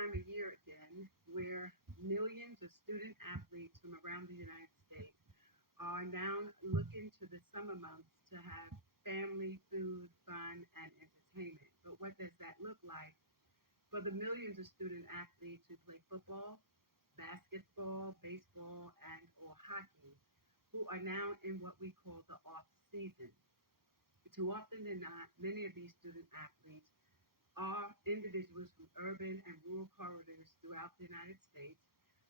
time of year again where millions of student athletes from around the United States are now looking to the summer months to have family, food, fun, and entertainment. But what does that look like for the millions of student athletes who play football, basketball, baseball, and or hockey, who are now in what we call the off season? Too often than not, many of these student athletes are individuals from urban and rural corridors throughout the United States,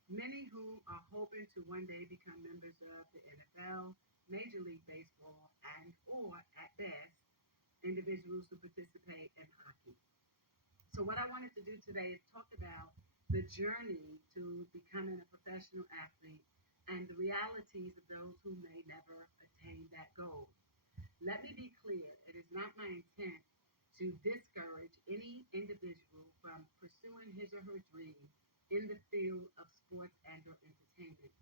many who are hoping to one day become members of the NFL, Major League Baseball, and or at best, individuals who participate in hockey. So what I wanted to do today is talk about the journey to becoming a professional athlete and the realities of those who may never attain that goal. Let me be clear, it is not my intent to discourage any individual from pursuing his or her dream in the field of sports and or entertainment.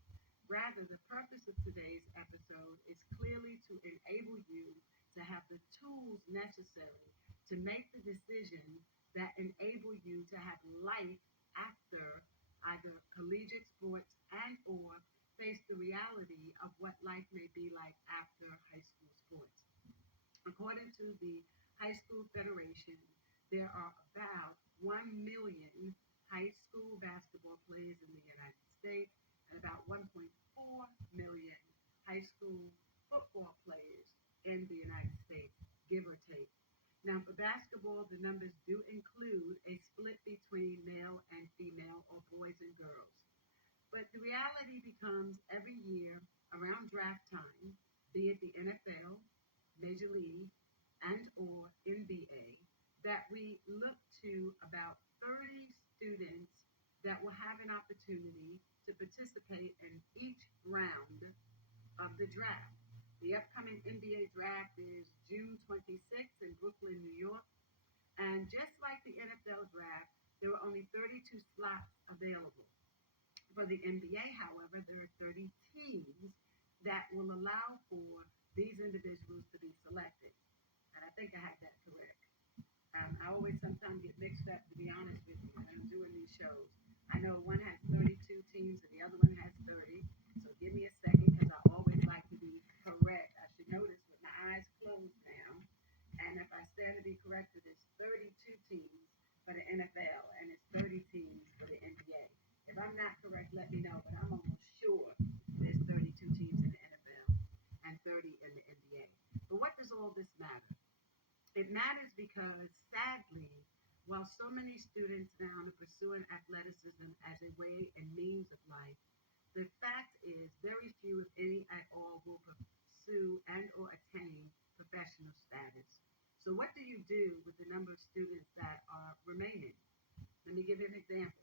Rather, the purpose of today's episode is clearly to enable you to have the tools necessary to make the decisions that enable you to have life after either collegiate sports and or face the reality of what life may be like after high school sports. According to the High School Federation, there are about 1 million high school basketball players in the United States and about 1.4 million high school football players in the United States, give or take. Now, for basketball, the numbers do include a split between male and female or boys and girls. But the reality becomes every year around draft time, be it the NFL, Major League, and or NBA, that we look to about 30 students that will have an opportunity to participate in each round of the draft. The upcoming NBA draft is June 26th in Brooklyn, New York. And just like the NFL draft, there are only 32 slots available. For the NBA, however, there are 30 teams that will allow for these individuals to be selected. And I think I have that correct. I always sometimes get mixed up, to be honest with you, when I'm doing these shows. I know one has 32 teams and the other one has 30. So give me a second because I always like to be correct. I should know this with my eyes closed now. And if I stand to be corrected, it's 32 teams for the NFL and it's 30 teams for the NBA. If I'm not correct, let me know, but I'm almost sure there's 32 teams in the NFL and 30 in the NBA. But what does all this matter? It matters because, sadly, while so many students now are pursuing athleticism as a way and means of life, the fact is very few, if any at all, will pursue and or attain professional status. So what do you do with the number of students that are remaining? Let me give you an example.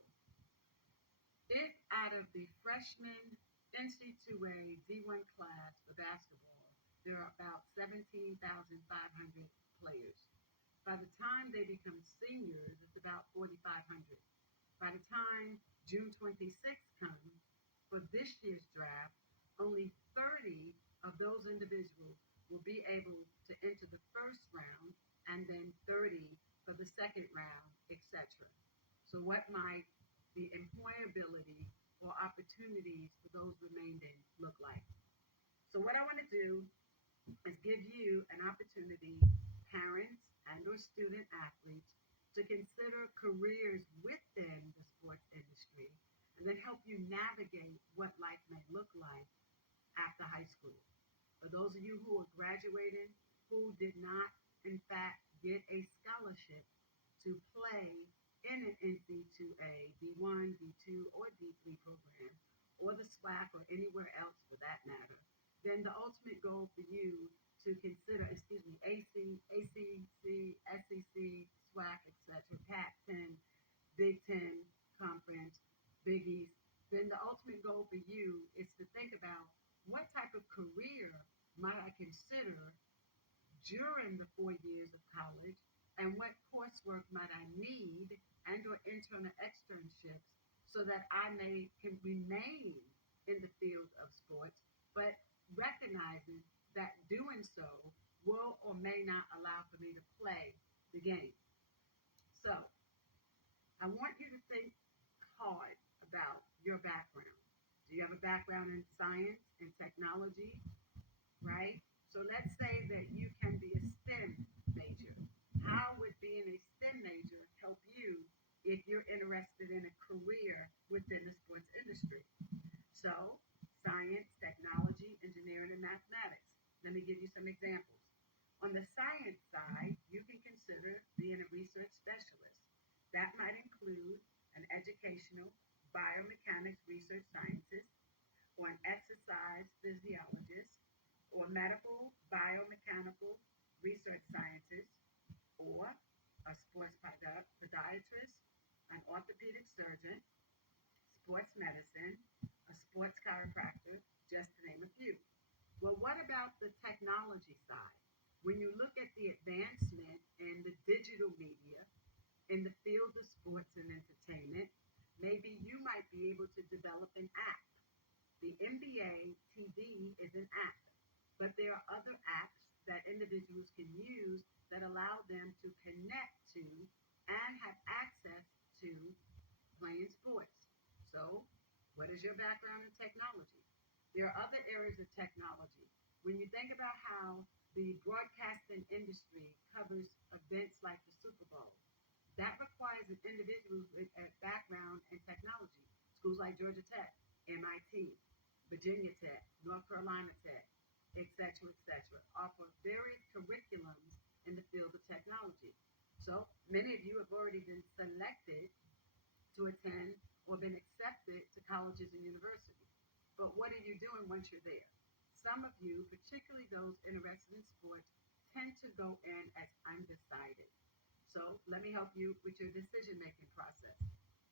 If out of the freshman NC2A D1 class for basketball, there are about 17,500 players. By the time they become seniors, it's about 4,500. By the time June 26th comes for this year's draft, only 30 of those individuals will be able to enter the first round and then 30 for the second round, etc. So what might the employability or opportunities for those remaining look like? So what I want to do is give you an opportunity, parents and or student athletes, to consider careers within the sports industry and then help you navigate what life may look like after high school. For those of you who are graduating who did not, in fact, get a scholarship to play in an NC2A, D1, D2, or D3 program, or the SWAC, or anywhere else for that matter, then the ultimate goal for you to consider, AC, ACC, SEC, SWAC, etc., Pac-10, Big Ten Conference, Big East, then the ultimate goal for you is to think about what type of career might I consider during the 4 years of college, and what coursework might I need and or intern or externships so that I may can remain in the field of sports, but recognizing that doing so will or may not allow for me to play the game. So I I want you to think hard about your background. Do you have a background in science and technology, right? So let's say that you can be a STEM major. How would being a STEM major help you if you're interested in a career within the sports industry? So, science, technology, engineering, and mathematics. Let me give you some examples. On the science side, you can consider being a research specialist. That might include an educational biomechanics research scientist, or an exercise physiologist, or medical biomechanical research scientist, or a sports podiatrist, an orthopedic surgeon, sports medicine, a sports chiropractor, just to name a few. Well, what about the technology side? When you look at the advancement in the digital media in the field of sports and entertainment, maybe you might be able to develop an app. The NBA TV is an app, but there are other apps that individuals can use that allow them to connect to and have access to playing sports. So, what is your background in technology? There are other areas of technology. When you think about how the broadcasting industry covers events like the Super Bowl, that requires an individual with a background in technology. Schools like Georgia Tech, MIT, Virginia Tech, North Carolina Tech, etc., offer various curriculums in the field of technology. So many of you have already been selected to attend or been accepted to colleges and universities. But what are you doing once you're there? Some of you, particularly those interested in sports, tend to go in as undecided. So let me help you with your decision making process.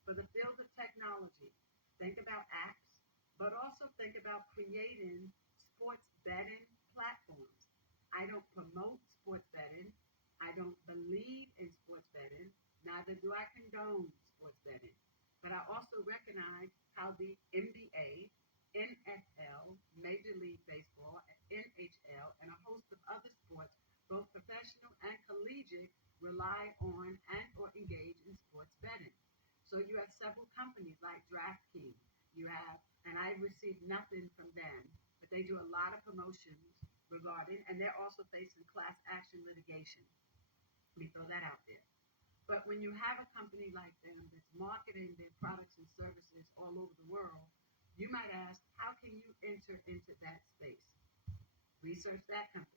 For the field of technology, think about apps, but also think about creating sports betting platforms. I don't promote sports betting. I don't believe in sports betting. Neither do I condone sports betting. But I also recognize how the NBA, NFL, Major League Baseball, NHL, and a host of other sports, both professional and collegiate, rely on and or engage in sports betting. So you have several companies like DraftKings. You have, and I received nothing from them, but they do a lot of promotions regarding, and they're also facing class action litigation. Let me throw that out there. But when you have a company like them that's marketing their products and services all over the world, you might ask, how can you enter into that space? Research that company.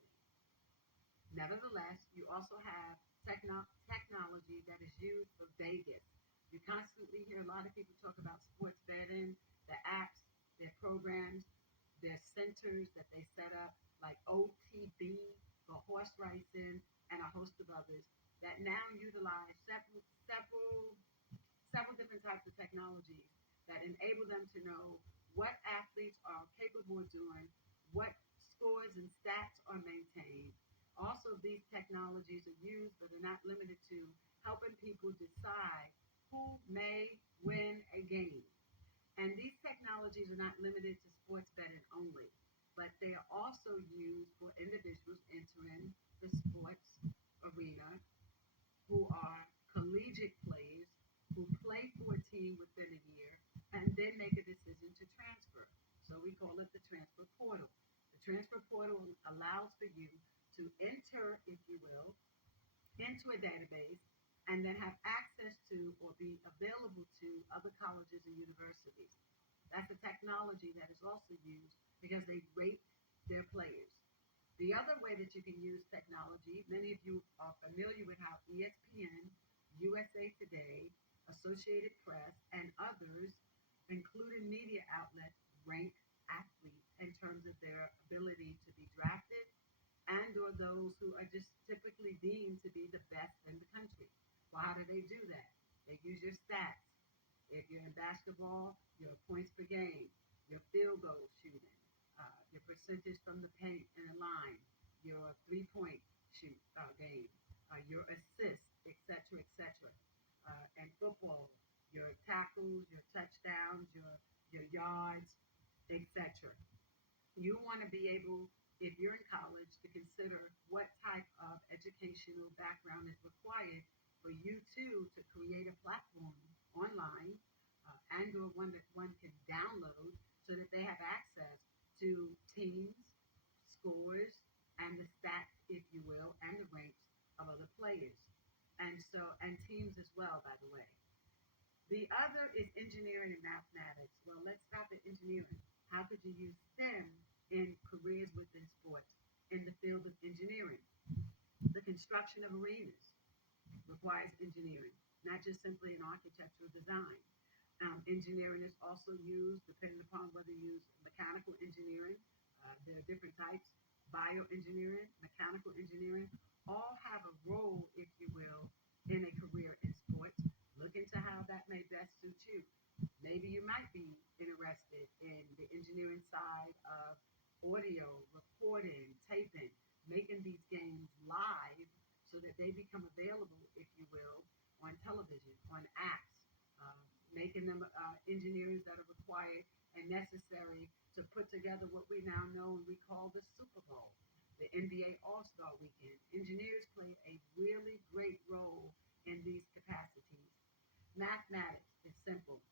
Nevertheless, you also have technology that is used for Vegas. You constantly hear a lot of people talk about sports betting, the apps, their programs, their centers that they set up, like OTB for horse racing, and a host of others that now utilize several different types of technologies that enable them to know what athletes are capable of doing, what scores and stats are maintained. Also, these technologies are used but are not limited to helping people decide who may win a game. And these technologies are not limited to sports betting only, but they are also used for individuals entering the sports arena who are collegiate players who play for a team within a year and then make a decision to transfer. So we call it the transfer portal. The transfer portal allows for you to enter, if you will, into a database and then have access to or be available to other colleges and universities. That's a technology that is also used because they rate their players. The other way that you can use technology, many of you are familiar with how ESPN, USA Today, Associated Press, and others, including media outlets, rank athletes in terms of their ability to be drafted and or those who are just typically deemed to be the best in the country. Well, how do they do that? They use your stats. If you're in basketball, your points per game, your field goal shooting, your percentage from the paint and the line, your three-point shoot game, your assists, etc. And football, your tackles, your touchdowns, your yards, etc. You want to be able, if you're in college, to consider what type of educational background is required for you too to create a platform and or one that one can download so that they have access to teams, scores, and the stats, if you will, and the ranks of other players. And teams as well, by the way. The other is engineering and mathematics. Well, let's stop at engineering. How could you use STEM in careers within sports in the field of engineering? The construction of arenas requires engineering, not just simply an architectural design. Engineering is also used, depending upon whether you use mechanical engineering. There are different types: bioengineering, mechanical engineering, all have a role, if you will, in a career in sports. Look into how that may best suit you. Maybe you might be interested in the engineering side of audio, recording, taping, making these games live so that they become available, if you will, on television, on apps, uh, making them engineers that are required and necessary to put together what we now know and we call the Super Bowl, the NBA All-Star Weekend. Engineers play a really great role in these capacities. Mathematics is simple.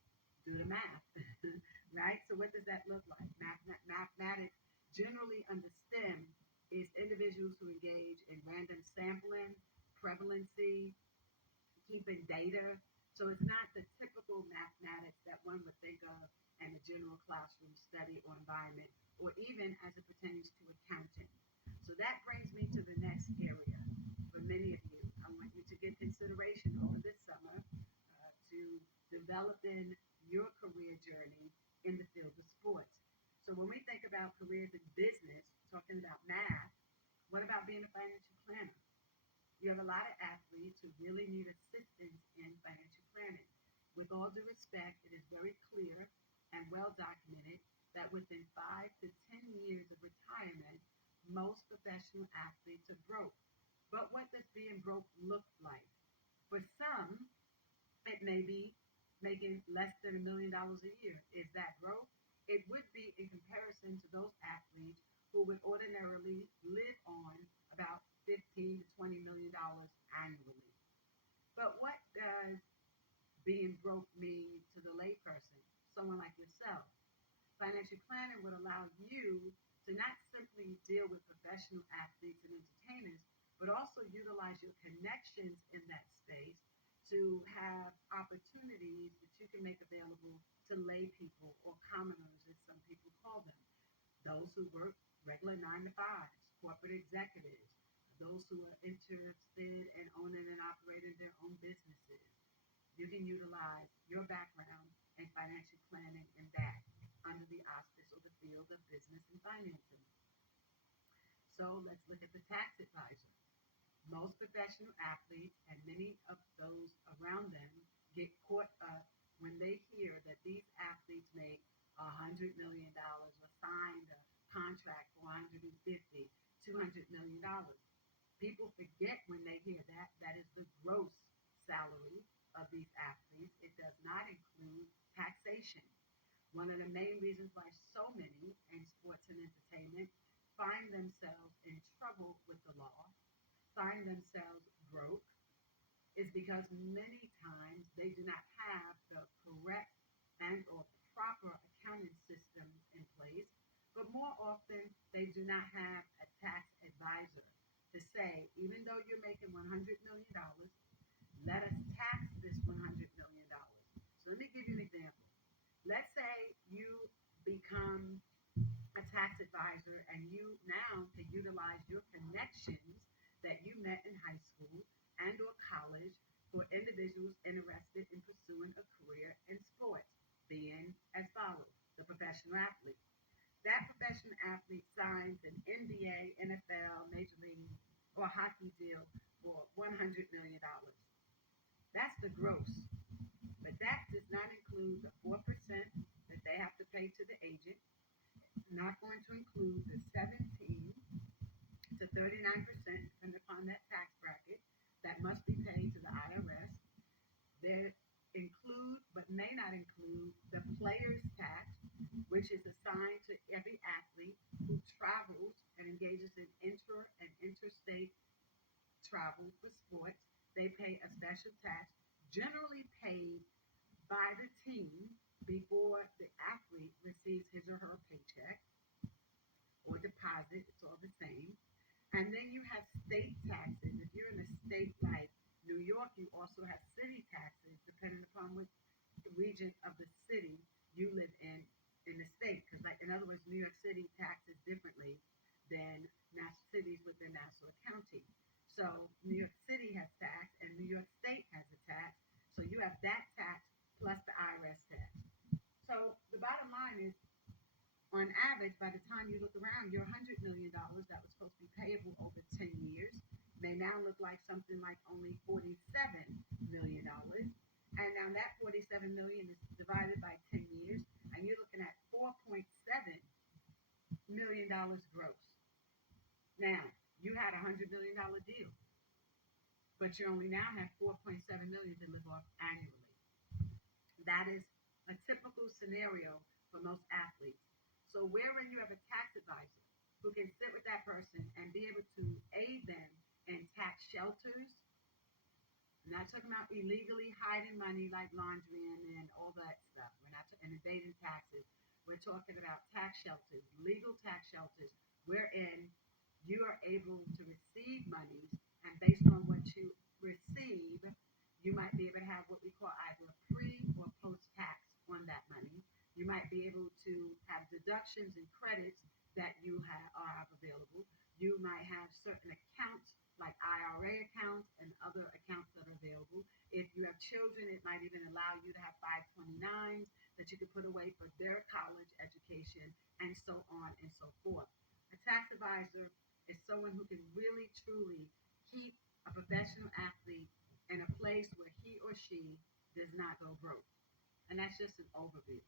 Do the math, right? So what does that look like? Mathematics, generally under STEM, is individuals who engage in random sampling, prevalency, keeping data. So it's not the typical mathematics that one would think of in a general classroom study or environment, or even as it pertains to accounting. So that brings me to the next area for many of you. I want you to get consideration over this summer to developing your career journey in the field of sports. So when we think about careers in business, talking about math, what about being a financial planner? You have a lot of athletes who really need assistance in financial planning. With all due respect, it is very clear and well documented that within 5 to 10 years of retirement, most professional athletes are broke. But what does being broke look like? For some, it may be making less than $1 million a year. Is that broke? It would be in comparison to those athletes who would ordinarily live on about 15 to $20 million annually. But what does being broke mean to the layperson, someone like yourself? Financial planning would allow you to not simply deal with professional athletes and entertainers, but also utilize your connections in that space to have opportunities that you can make available to lay people or commoners, as some people call them, those who work regular 9 to 5s, corporate executives, those who are interested in owning and operating their own businesses. You can utilize your background in financial planning in that under the auspice or the field of business and financing. So let's look at the tax advisor. Most professional athletes and many of those around them get caught up when they hear that these athletes make $100 million or signed a contract for 150, $200 million. People forget when they hear that that is the gross salary of these athletes. It does not include taxation. One of the main reasons why so many in sports and entertainment find themselves in trouble with the law, find themselves broke, is because many times they do not have the correct and or proper accounting systems in place, but more often they do not have a tax advisor to say, even though you're making $100 million, let us tax this $100 million. So let me give you an example. Let's say you become a tax advisor and you now can utilize your connections that you met in high school and or college for individuals interested in pursuing a career in sports, being as follows: the professional athlete. That professional athlete signs an NBA, NFL, Major League, or hockey deal for $100 million. That's the gross, but that does not include the 4% that they have to pay to the agent, not going to include the 17 to 39%, depending upon that tax bracket, that must be paid to the IRS. They include, but may not include, the player's tax, which is assigned to every athlete who travels and engages in inter and interstate travel for sports. They pay a special tax, generally paid by the team, before the athlete receives his or her paycheck or deposit. It's all the same. And then you have state taxes. If you're in a state like New York, you also have city taxes, depending upon which region of the city you live in the state. Because, like, in other words, New York City taxes differently than cities within Nassau County. So New York City has tax, and New York State has a tax. So you have that tax plus the IRS tax. So the bottom line is, on average, by the time you look around, your $100 million that was supposed to be payable over 10 years may now look like something like only $47 million. And now that $47 million is divided by 10 years, and you're looking at $4.7 million gross. Now, you had $100 million deal, but you only now have 4.7 million to live off annually. That is a typical scenario for most athletes. So wherein you have a tax advisor who can sit with that person and be able to aid them in tax shelters, I'm not talking about illegally hiding money like laundering and all that stuff. We're not and evading taxes. We're talking about tax shelters, legal tax shelters, wherein you are able to receive monies, and based on what you receive, you might be able to have what we call either pre or post tax on that money. You might be able to have deductions and credits that you have available. You might have certain accounts like IRA accounts and other accounts that are available. If you have children, it might even allow you to have 529s that you can put away for their college education, and so on and so forth. A tax advisor is someone who can really truly keep a professional athlete in a place where he or she does not go broke. And that's just an overview.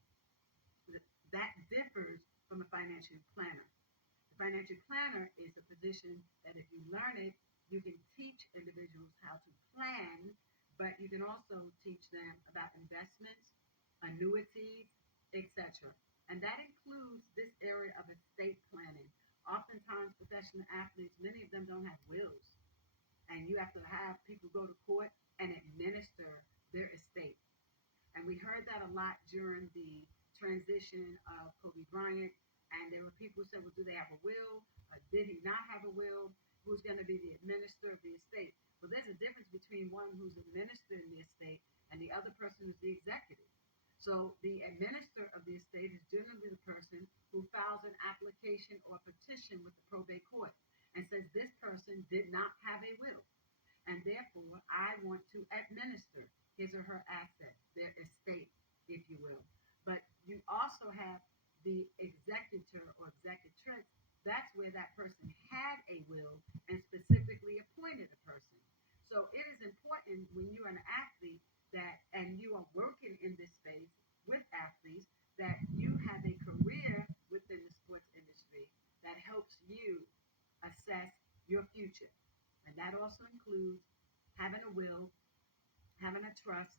That differs from a financial planner. The financial planner is a position that if you learn it, you can teach individuals how to plan, but you can also teach them about investments, annuities, etc. And that includes this area of estate planning. Oftentimes, professional athletes, many of them don't have wills, and you have to have people go to court and administer their estate. And we heard that a lot during the transition of Kobe Bryant. And there were people who said, well, do they have a will? Did he not have a will? Who's going to be the administrator of the estate? Well, there's a difference between one who's administering the estate and the other person who's the executive. So the administrator of the estate is generally the person who files an application or petition with the probate court and says this person did not have a will, and therefore I want to administer his or her assets, their estate, if you will. But you also have the executor or executrix. That's where that person had a will and specifically appointed a person. So it is important when you're an athlete that and you are working in this space with athletes that you have a career within the sports industry that helps you assess your future. And that also includes having a will, having a trust,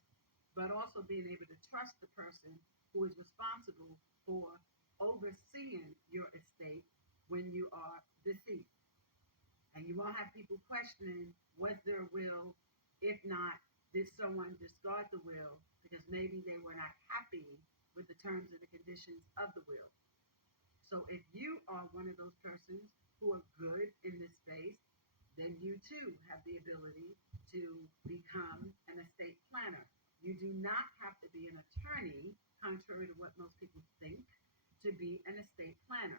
but also being able to trust the person who is responsible for overseeing your estate when you are deceased. And you won't have people questioning, was there a will? If not, did someone discard the will because maybe they were not happy with the terms and the conditions of the will? So if you are one of those persons who are good in this space, then you too have the ability to become an estate planner. You do not have to be an attorney, contrary to what most people think, to be an estate planner.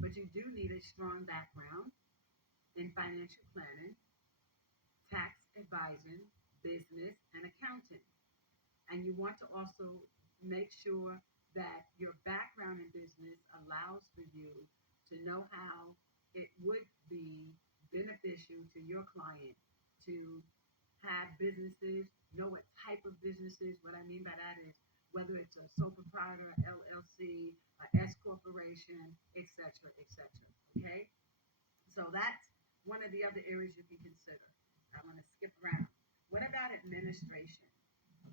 But you do need a strong background in financial planning, tax advising, business, and accounting. And you want to also make sure that your background in business allows for you to know how it would be beneficial to your client to have businesses, know what type of businesses. What I mean by that is whether it's a sole proprietor, LLC, a S corporation, etc., etc. Okay, so that's one of the other areas you can consider. I want to skip around. What about administration?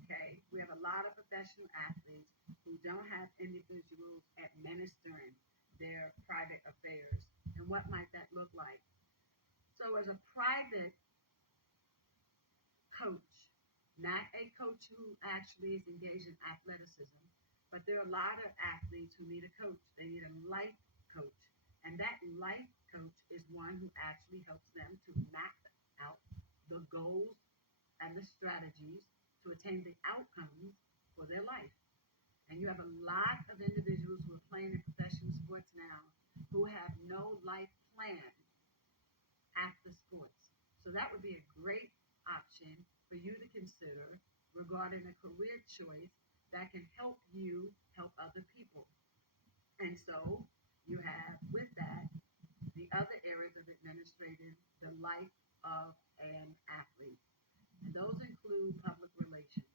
Okay, we have a lot of professional athletes who don't have individuals administering their private affairs. And what might that look like? So, as a private coach, not a coach who actually is engaged in athleticism, But there are a lot of athletes who need a coach. They need a life coach. And that life coach is one who actually helps them to map out the goals and the strategies to attain the outcomes for their life. And you have a lot of individuals who are playing in professional sports now who have no life plan after sports. So that would be a great option for you to consider regarding a career choice that can help you help other people. And so you have with that the other areas of administrating the life of an athlete. And those include public relations.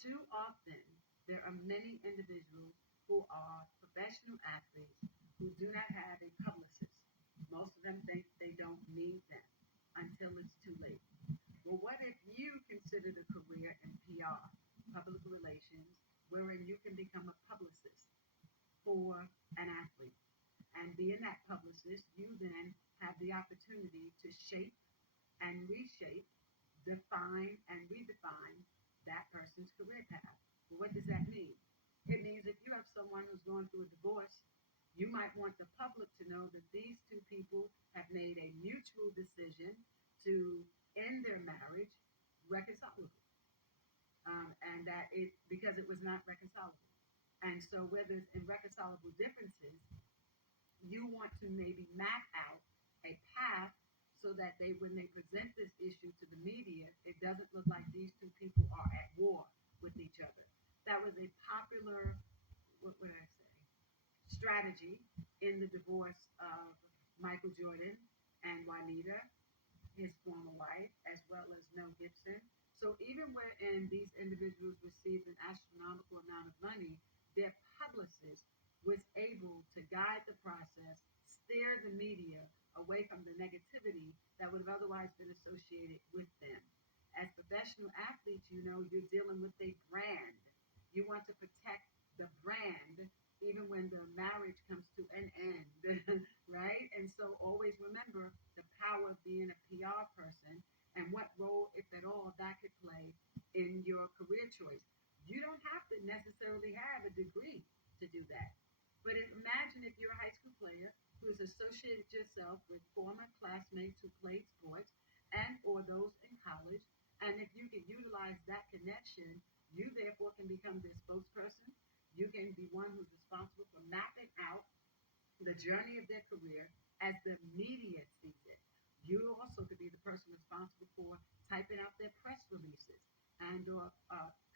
Too often, there are many individuals who are professional athletes who do not have a publicist. Most of them think they don't need them until it's too late. Well, what if you considered a career in PR, public relations, wherein you can become a publicist for an athlete? And being that publicist, you then have the opportunity to shape and reshape, define and redefine that person's career path. Well, what does that mean? It means if you have someone who's going through a divorce, you might want the public to know that these two people have made a mutual decision to end their marriage reconcilable, and that it because it was not reconcilable. And so, where there's irreconcilable differences, you want to maybe map out a path so that when they present this issue to the media, it doesn't look like these two people are at war with each other. That was a popular, what would I say, strategy in the divorce of Michael Jordan and Juanita, his former wife, as well as Mel Gibson. So even wherein these individuals received an astronomical amount of money, their publicist was able to guide the process, steer the media away from the negativity that would have otherwise been associated with them. As professional athletes, you're dealing with a brand. You want to protect the brand even when the marriage comes to an end, right? And so always remember the power of being a PR person and what role, if at all, that could play in your career choice. You don't have to necessarily have a degree to do that. But imagine if you're a high school player who has associated yourself with former classmates who played sports and or those in college, and if you can utilize that connection, you therefore can become their spokesperson. You can be one who's responsible for mapping out the journey of their career as the media sees it. You also could be the person responsible for typing out their press releases and or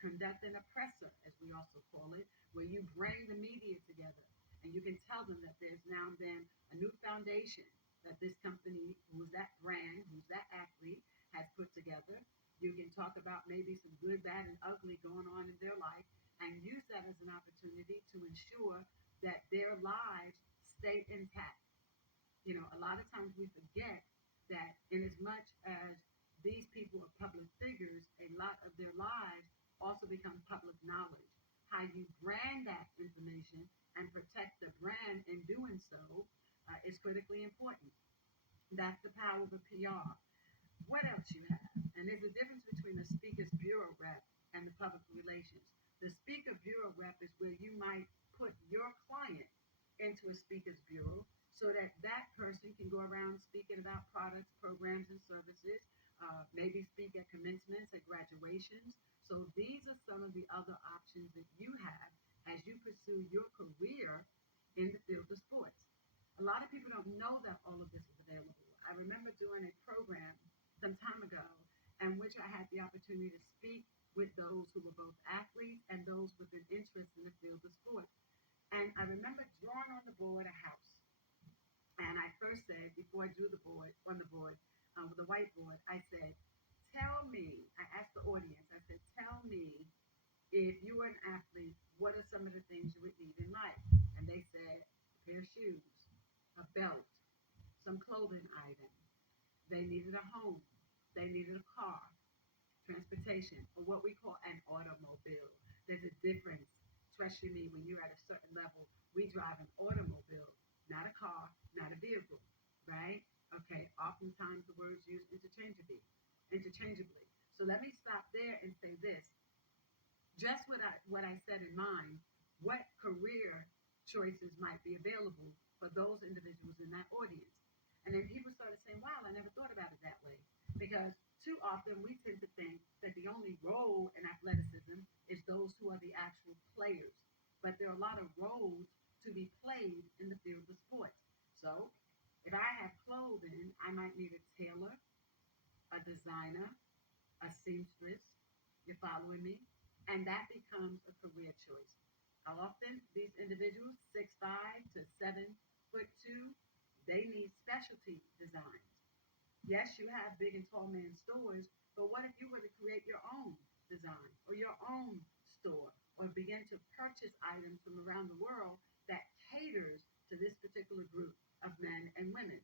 conducting a presser, as we also call it, where you bring the media together and you can tell them that there's now been a new foundation that this company, who's that brand, who's that athlete, has put together. You can talk about maybe some good, bad, and ugly going on in their life and use that as an opportunity to ensure that their lives stay intact. A lot of times we forget that in as much as these people are public figures, a lot of their lives also become public knowledge. How you brand that information and protect the brand in doing so is critically important. That's the power of a PR. What else you have? And there's a difference between the speaker's bureau rep and the public relations. The speaker bureau rep is where you might put your client into a speaker's bureau so that that person can go around speaking about products, programs, and services, maybe speak at commencements, at graduations. So these are some of the other options that you have as you pursue your career in the field of sports. A lot of people don't know that all of this is available. I remember doing a program some time ago in which I had the opportunity to speak with those who were both athletes and those with an interest in the field of sports. And I remember drawing on the board a house. And I first said, before I drew the board on the board with a whiteboard, I said, tell me, I asked the audience, I said, tell me if you were an athlete, what are some of the things you would need in life? And they said, a pair of shoes, a belt, some clothing items. They needed a home. They needed a car, transportation, or what we call an automobile. There's a difference, especially me, when you're at a certain level. We drive an automobile, not a car, not a vehicle, right? Okay, oftentimes the words used interchangeably. So let me stop there and say this. Just what I said in mind, what career choices might be available for those individuals in that audience. And then people started saying, wow, I never thought about it that way. Because too often we tend to think that the only role in athleticism is those who are the actual players. But there are a lot of roles to be played in the field of sports. So if I have clothing, I might need a tailor, a designer, a seamstress. You're following me? And that becomes a career choice. How often these individuals, 6'5" to 7'2", they need specialty designs. Yes, you have big and tall man stores, but what if you were to create your own design or your own store or begin to purchase items from around the world that caters to this particular group of men and women?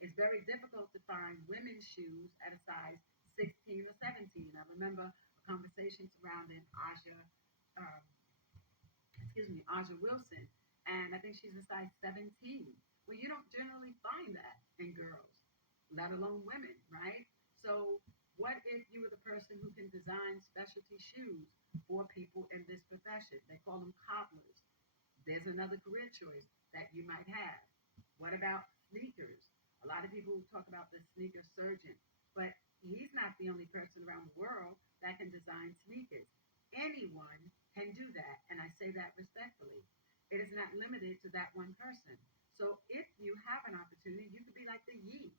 It's very difficult to find women's shoes at a size 16 or 17. I remember a conversation surrounding um, Aja Wilson, and I think she's a size 17. Well, you don't generally find that in girls, let alone women, right? So, what if you were the person who can design specialty shoes for people in this profession? They call them cobblers. There's another career choice that you might have. What about sneakers? A lot of people talk about the sneaker surgeon, but he's not the only person around the world that can design sneakers. Anyone can do that, and I say that respectfully. It is not limited to that one person. So if you have an opportunity, you could be like the Yee.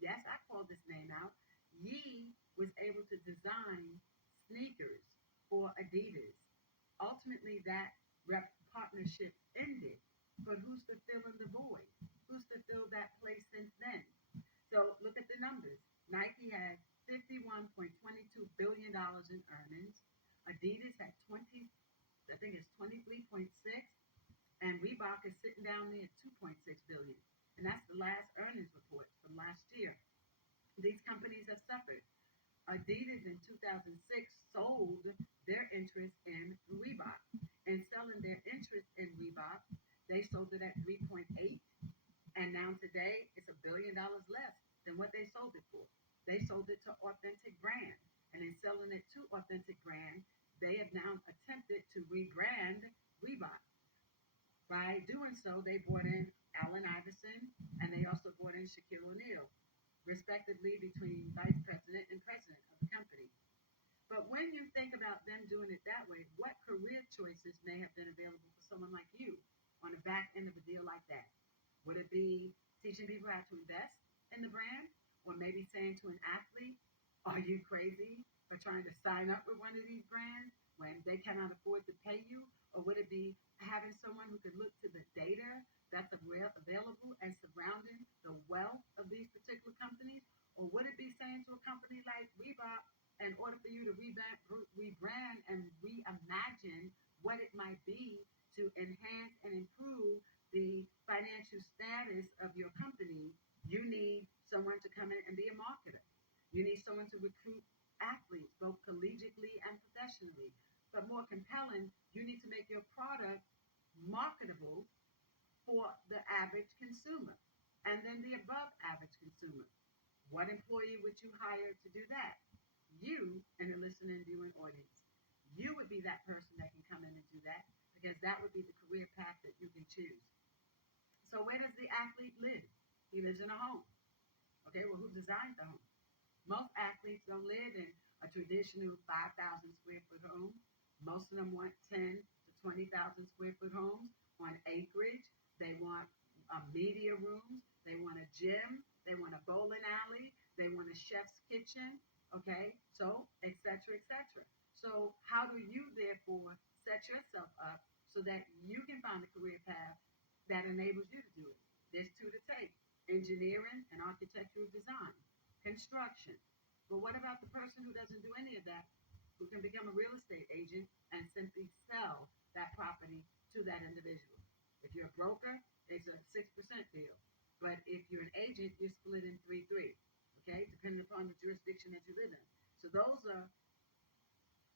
Yes, I called this name out. Yee was able to design sneakers for Adidas. Ultimately, that partnership ended. But who's fulfilling the void? Who's fulfilled that place since then? So look at the numbers. Nike had $51.22 billion dollars in earnings. Adidas had 20, I think it's 23.6, and Reebok is sitting down there at 2.6 billion. And that's the last earnings report from last year. These companies have suffered. Adidas in 2006 sold their interest in Reebok. And selling their interest in Reebok, they sold it at 3.8, and now today it's $1 billion less than what they sold it for. They sold it to Authentic Brand. And in selling it to Authentic Brand, they have now attempted to rebrand Reebok. By doing so, they brought in Allen Iverson and they also brought in Shaquille O'Neal, respectively between vice president and president of the company. But when you think about them doing it that way, what career choices may have been available for someone like you on the back end of a deal like that? Would it be teaching people how to invest in the brand? Or maybe saying to an athlete, are you crazy for trying to sign up with one of these brands when they cannot afford to pay you? Or would it be having someone who could look to the data that's available and surrounding the wealth of these particular companies? Or would it be saying to a company like Reebok, in order for you to rebrand and reimagine what it might be to enhance and improve the financial status of your company, you need someone to come in and be a marketer. You need someone to recruit athletes, both collegiately and professionally. But more compelling, you need to make your product marketable for the average consumer and then the above average consumer. What employee would you hire to do that? You and the listening viewing audience. You would be that person that can come in and do that because that would be the career path that you can choose. So where does the athlete live? He lives in a home. Okay, well, who designed the home? Most athletes don't live in a traditional 5,000 square foot home. Most of them want 10 to 20,000 square foot homes on acreage. They want media rooms. They want a gym. They want a bowling alley. They want a chef's kitchen. Okay, so et cetera, et cetera. So how do you therefore set yourself up so that you can find a career path that enables you to do it? There's two to take: engineering and architectural design, construction. But what about the person who doesn't do any of that, who can become a real estate agent and simply sell that property to that individual? If you're a broker, it's a 6% deal. But if you're an agent, you're split in 3-3, okay, depending upon the jurisdiction that you live in. So those are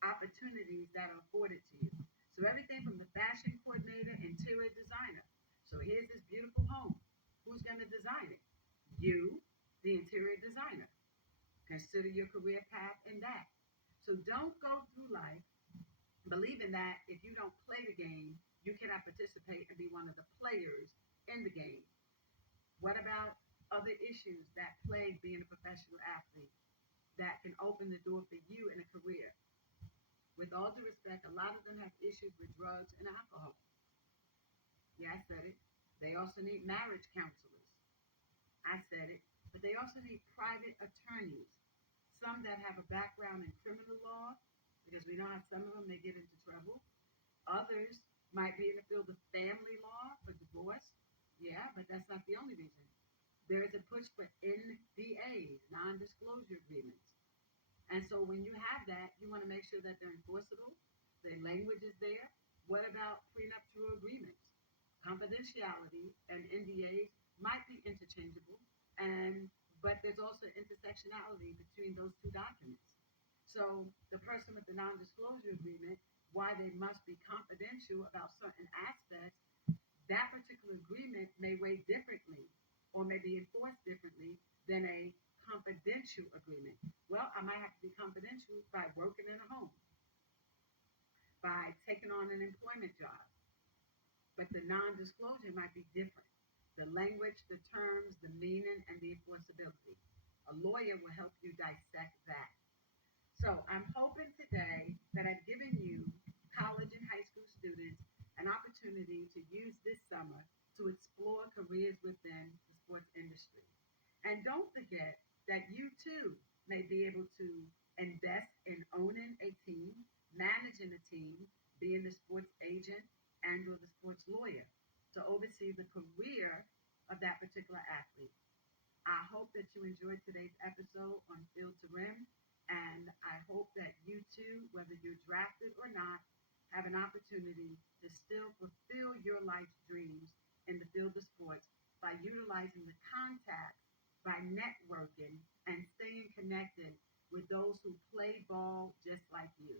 opportunities that are afforded to you. So everything from the fashion coordinator, interior designer. So here's this beautiful home. Who's going to design it? You, the interior designer. Consider your career path in that. So don't go through life believing that if you don't play the game, you cannot participate and be one of the players in the game. What about other issues that plague being a professional athlete that can open the door for you in a career? With all due respect, a lot of them have issues with drugs and alcohol. Yeah, I said it. They also need marriage counselors. I said it. But they also need private attorneys. Some that have a background in criminal law, because we know how some of them they get into trouble. Others might be in the field of family law for divorce. Yeah, but that's not the only reason. There is a push for NDAs, non disclosure agreements. And so when you have that, you want to make sure that they're enforceable, the language is there. What about prenuptial agreements? Confidentiality and NDAs might be interchangeable, and but there's also intersectionality between those two documents. So the person with the non-disclosure agreement, why they must be confidential about certain aspects, that particular agreement may weigh differently or may be enforced differently than a confidential agreement. Well, I might have to be confidential by working in a home, by taking on an employment job, but the non disclosure might be different. The language, the terms, the meaning, and the enforceability. A lawyer will help you dissect that. So I'm hoping today that I've given you, college and high school students, an opportunity to use this summer to explore careers within the sports industry. And don't forget that you too may be able to invest in owning a team, managing a team, being the sports agent and or the sports lawyer to oversee the career of that particular athlete. I hope that you enjoyed today's episode on Field to Rim, and I hope that you too, whether you're drafted or not, have an opportunity to still fulfill your life's dreams in the field of sports by utilizing the contacts, by networking, and staying connected with those who play ball just like you.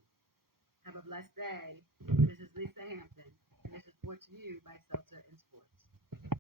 Have a blessed day. This is Lisa Hampton, and this is Sports to You by Celta and Sports.